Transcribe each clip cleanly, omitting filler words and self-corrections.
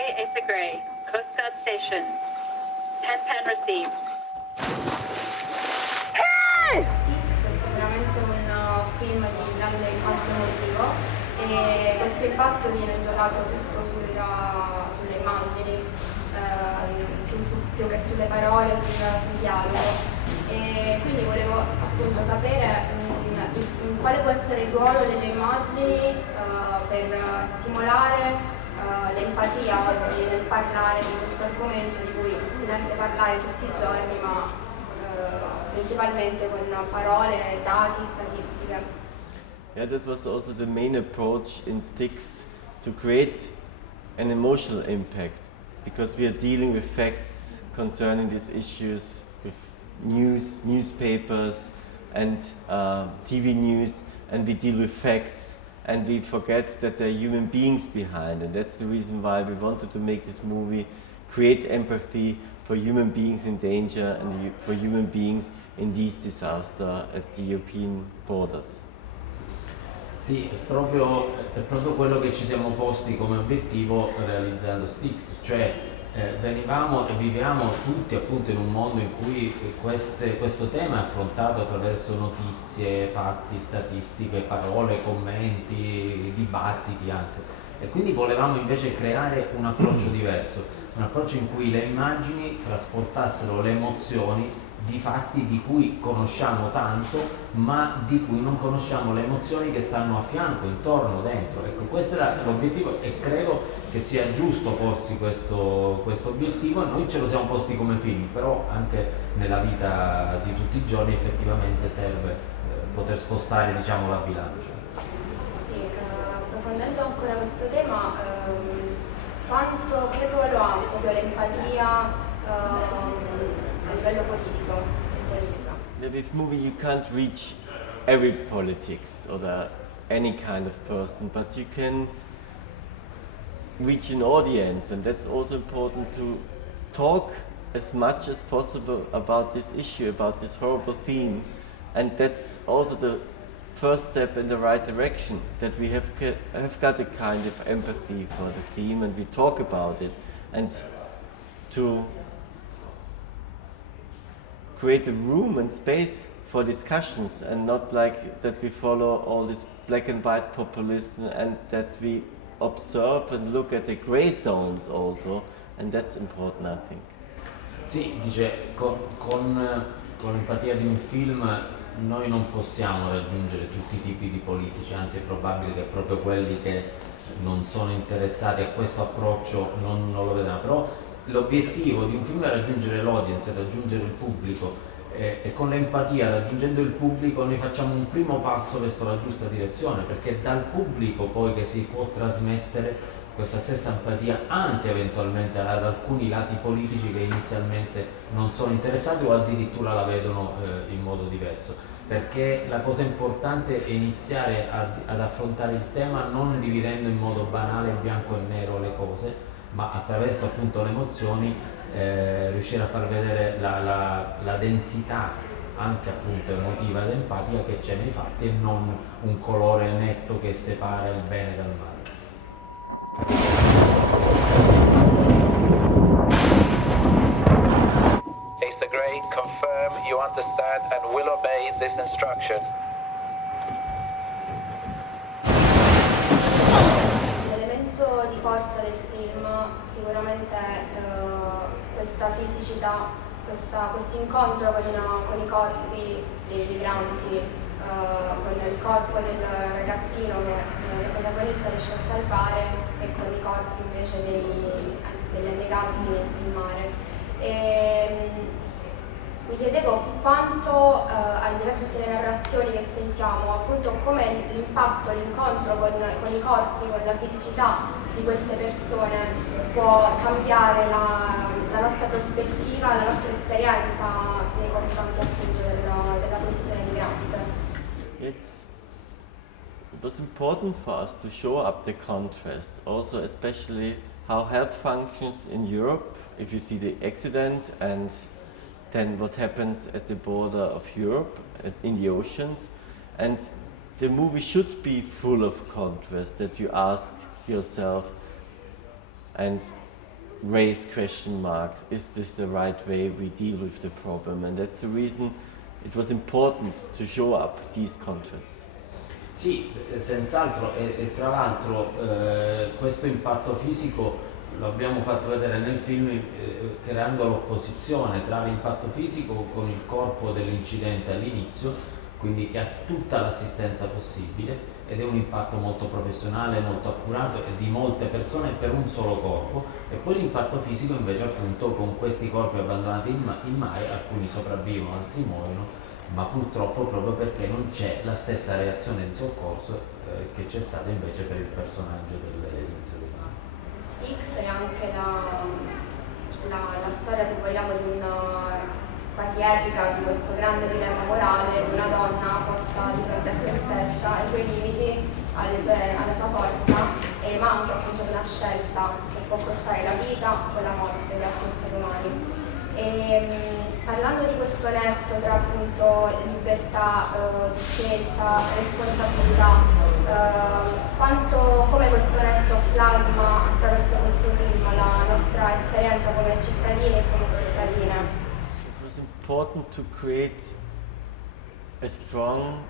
Asa Gray, Coast Guard Station. 10 pen received. Styx è sicuramente un film di grande impatto emotivo e questo impatto viene giocato tutto sulle immagini, più che sulle parole, sul dialogo. E quindi volevo appunto sapere quale può essere il ruolo delle immagini per stimolare l'empatia oggi nel parlare di questo argomento di cui si sente parlare tutti i giorni, ma principalmente con parole, dati, statistiche. Yeah, that was also the main approach in Styx, to create an emotional impact, because we are dealing with facts concerning these issues with news, newspapers and TV news, and we deal with facts and we forget that there are human beings behind, and that's the reason why we wanted to make this movie, create empathy for human beings in danger and for human beings in these disasters at the European borders. Sì, è proprio quello che ci siamo posti come obiettivo realizzando Styx, cioè venivamo e viviamo tutti appunto in un mondo in cui questo tema è affrontato attraverso notizie, fatti, statistiche, parole, commenti, dibattiti anche, e quindi volevamo invece creare un approccio diverso, un approccio in cui le immagini trasportassero le emozioni di fatti di cui conosciamo tanto, ma di cui non conosciamo le emozioni che stanno a fianco, intorno, dentro. Ecco, questo era l'obiettivo e credo che sia giusto porsi questo obiettivo, e noi ce lo siamo posti come film, però anche nella vita di tutti i giorni effettivamente serve poter spostare, diciamo, la bilancia. Sì, approfondendo ancora questo tema, che ruolo ha proprio l'empatia a livello politico, in politica? With movie you can't reach every politics or any kind of person, but you can reach an audience, and that's also important, to talk as much as possible about this issue, about this horrible theme, and that's also the first step in the right direction, that we have got a kind of empathy for the theme and we talk about it, and to create a room and space for discussions, and not like that we follow all this black and white populism, and that we observe and look at the grey zones also, and that's important, I think. Sì, dice, con l'empatia di un film noi non possiamo raggiungere tutti i tipi di politici, anzi è probabile che proprio quelli che non sono interessati a questo approccio non lo vedranno, però l'obiettivo di un film è raggiungere l'audience, raggiungere il pubblico, e con l'empatia, raggiungendo il pubblico, noi facciamo un primo passo verso la giusta direzione, perché è dal pubblico poi che si può trasmettere questa stessa empatia anche eventualmente ad alcuni lati politici che inizialmente non sono interessati o addirittura la vedono in modo diverso, perché la cosa importante è iniziare ad affrontare il tema non dividendo in modo banale, bianco e nero, le cose, ma attraverso appunto le emozioni riuscire a far vedere la densità anche appunto emotiva ed empatica che c'è nei fatti, e non un colore netto che separa il bene dal male. Asa Gray, confirm you understand and will obey this instruction. L'elemento di forza del film sicuramente questa fisicità, questo incontro con i corpi dei migranti, con il corpo del ragazzino che il protagonista riesce a salvare, e con i corpi invece degli annegati in mare. Mi chiedevo quanto, al di là di tutte le narrazioni che sentiamo, appunto come l'impatto, l'incontro con i corpi, con la fisicità di queste persone può cambiare la nostra prospettiva, la nostra esperienza nei confronti appunto della questione migrante. It was important for us to show up the contrast, also especially how help functions in Europe, if you see the accident and then what happens at the border of Europe, in the oceans. And the movie should be full of contrast, that you ask yourself, and raise question marks. Is this the right way we deal with the problem? And that's the reason it was important to show up these contrasts. Sì, senz'altro, e tra l'altro questo impatto fisico lo abbiamo fatto vedere nel film creando l'opposizione tra l'impatto fisico con il corpo dell'incidente all'inizio, quindi che ha tutta l'assistenza possibile ed è un impatto molto professionale, molto accurato e di molte persone per un solo corpo, e poi l'impatto fisico invece appunto con questi corpi abbandonati in mare, alcuni sopravvivono, altri muoiono, ma purtroppo proprio perché non c'è la stessa reazione di soccorso che c'è stata invece per il personaggio dell'inizio del film. Styx è anche la storia, se vogliamo, di quasi epica di questo grande dilemma morale di una donna posta di fronte a se stessa, ai suoi limiti, alla sua forza, ma anche appunto di una scelta che può costare la vita o la morte di altri esseri umani. Parlando di questo nesso tra appunto libertà, scelta, responsabilità, come questo nesso plasma attraverso questo film la nostra esperienza come cittadini e come cittadine. It was important to create a strong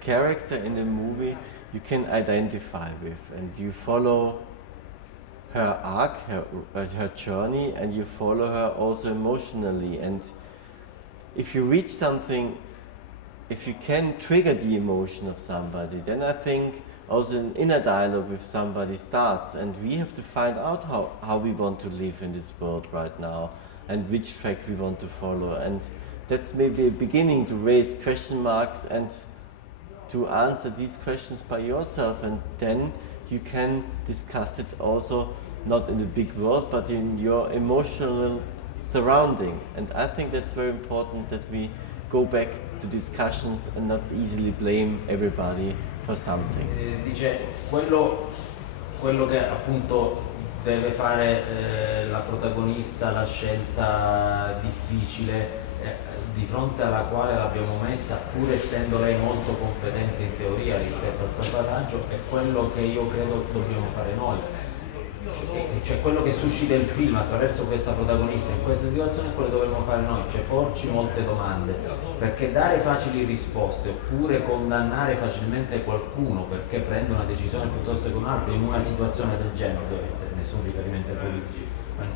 character in the movie you can identify with, and you follow her arc, her journey, and you follow her also emotionally. And if you reach something, if you can trigger the emotion of somebody, then I think also an inner dialogue with somebody starts, and we have to find out how we want to live in this world right now and which track we want to follow. And that's maybe a beginning to raise question marks and to answer these questions by yourself, and then you can discuss it also not in the big world but in your emotional surrounding. And I think that's very important, that we go back to discussions and not easily blame everybody for something. Dice quello che appunto deve fare la protagonista, la scelta difficile di fronte alla quale l'abbiamo messa, pur essendo lei molto competente in teoria rispetto al salvataggio, è quello che io credo dobbiamo fare noi. Cioè quello che suscita il film attraverso questa protagonista in questa situazione è quello che dovremmo fare noi, cioè porci molte domande, perché dare facili risposte oppure condannare facilmente qualcuno perché prende una decisione piuttosto che un'altra in una situazione del genere, ovviamente nessun riferimento ai politici,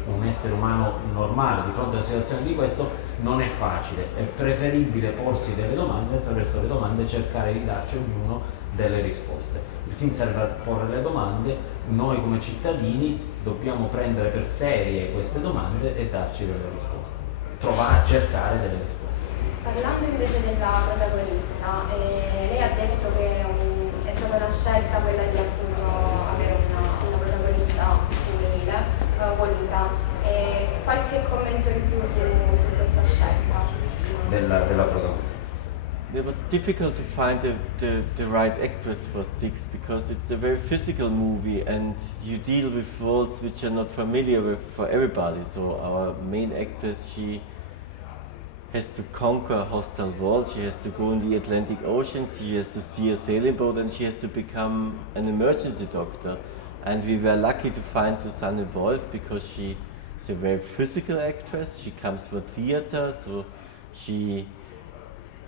un essere umano normale di fronte a una situazione di questo non è facile, è preferibile porsi delle domande e attraverso le domande cercare di darci ognuno delle risposte. Il film serve a porre le domande, noi come cittadini dobbiamo prendere per serie queste domande e darci delle risposte, cercare delle risposte. Parlando invece della protagonista, lei ha detto che è stata una scelta quella di appunto avere una protagonista femminile voluta. Qualche commento in più su questa scelta? Della protagonista. It was difficult to find the right actress for Styx, because it's a very physical movie and you deal with worlds which are not familiar with for everybody. So our main actress, she has to conquer hostile worlds, she has to go in the Atlantic Ocean, she has to steer a sailing boat, and she has to become an emergency doctor. And we were lucky to find Susanne Wolf because she is a very physical actress. She comes from theater, so she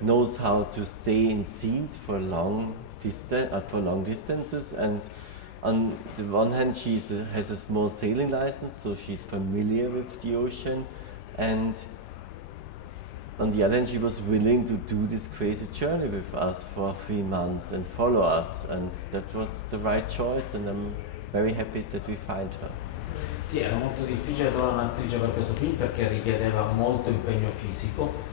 knows how to stay in scenes for long distances, and on the one hand she has a small sailing license, so she's familiar with the ocean, and on the other hand she was willing to do this crazy journey with us for 3 months and follow us, and that was the right choice, and I'm very happy that we find her. Sì, era molto difficile trovare un'attrice per questo film perché richiedeva molto impegno fisico,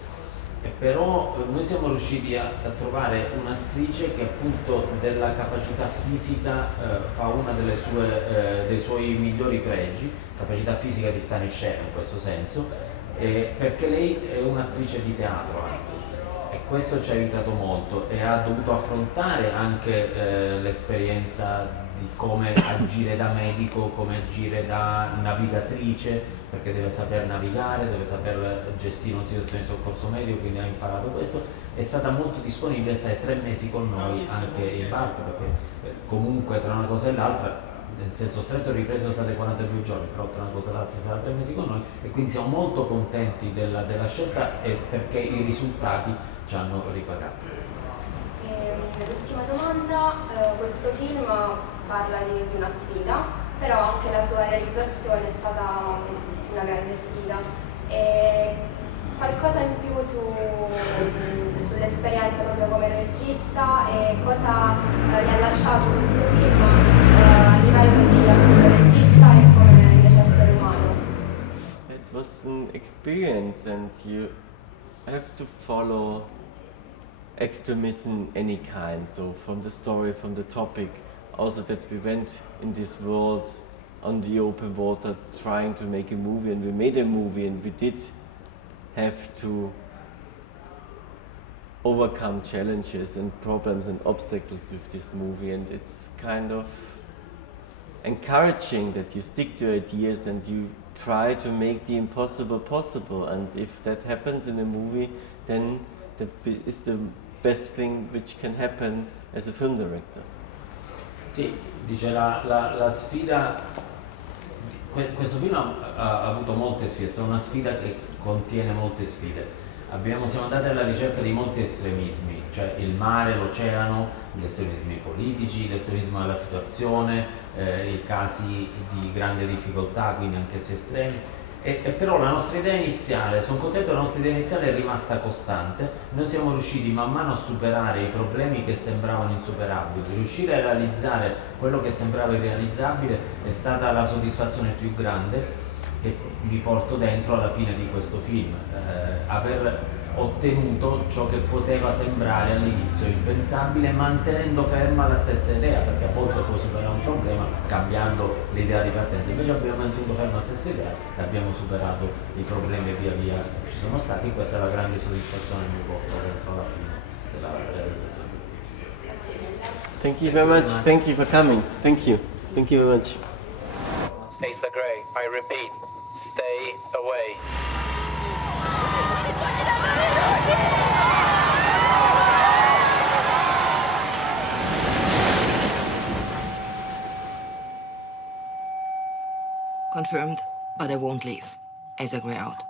e però noi siamo riusciti a trovare un'attrice che appunto della capacità fisica fa una dei suoi migliori pregi, capacità fisica di stare in scena in questo senso, perché lei è un'attrice di teatro anche, e questo ci ha aiutato molto, e ha dovuto affrontare anche l'esperienza di come agire da medico, come agire da navigatrice, perché deve saper navigare, deve saper gestire una situazione di soccorso medico, quindi ha imparato questo. È stata molto disponibile, è stata 3 mesi con noi anche in barca, perché comunque tra una cosa e l'altra nel senso stretto riprese sono state 42 giorni, però tra una cosa e l'altra è stata 3 mesi con noi e quindi siamo molto contenti della scelta e perché i risultati ci hanno ripagato. L'ultima domanda, questo film parla di una sfida, però anche la sua realizzazione è stata una grande sfida. E qualcosa in più sull'esperienza proprio come regista e cosa gli ha lasciato questo film a livello di appunto regista e come invece essere umano? It was an experience, and you have to follow extremism any kind, so from the story, from the topic, also that we went in this world on the open water trying to make a movie, and we made a movie, and we did have to overcome challenges and problems and obstacles with this movie, and it's kind of encouraging that you stick to ideas and you try to make the impossible possible, and if that happens in a movie, then that is the best thing which can happen as a film director. Sì, dice la sfida, questo film ha avuto molte sfide, è una sfida che contiene molte sfide. Siamo andati alla ricerca di molti estremismi, cioè il mare, l'oceano, gli estremismi politici, l'estremismo della situazione, i casi di grande difficoltà, quindi anche se estremi. E però la nostra idea iniziale, sono contento, la nostra idea iniziale è rimasta costante. Noi siamo riusciti man mano a superare i problemi che sembravano insuperabili. Riuscire a realizzare quello che sembrava irrealizzabile è stata la soddisfazione più grande che mi porto dentro alla fine di questo film. Aver ottenuto ciò che poteva sembrare all'inizio impensabile, mantenendo ferma la stessa idea, perché a volte puoi superare un problema cambiando l'idea di partenza. Invece abbiamo mantenuto ferma la stessa idea e abbiamo superato i problemi via via che ci sono stati. Questa è la grande soddisfazione che mi porto dentro alla fine della realizzazione del film. Thank you very much. Thank you for coming. Thank you. Thank you very much. Asa Gray, I repeat, stay away. Confirmed, but I won't leave. Asa Gray out.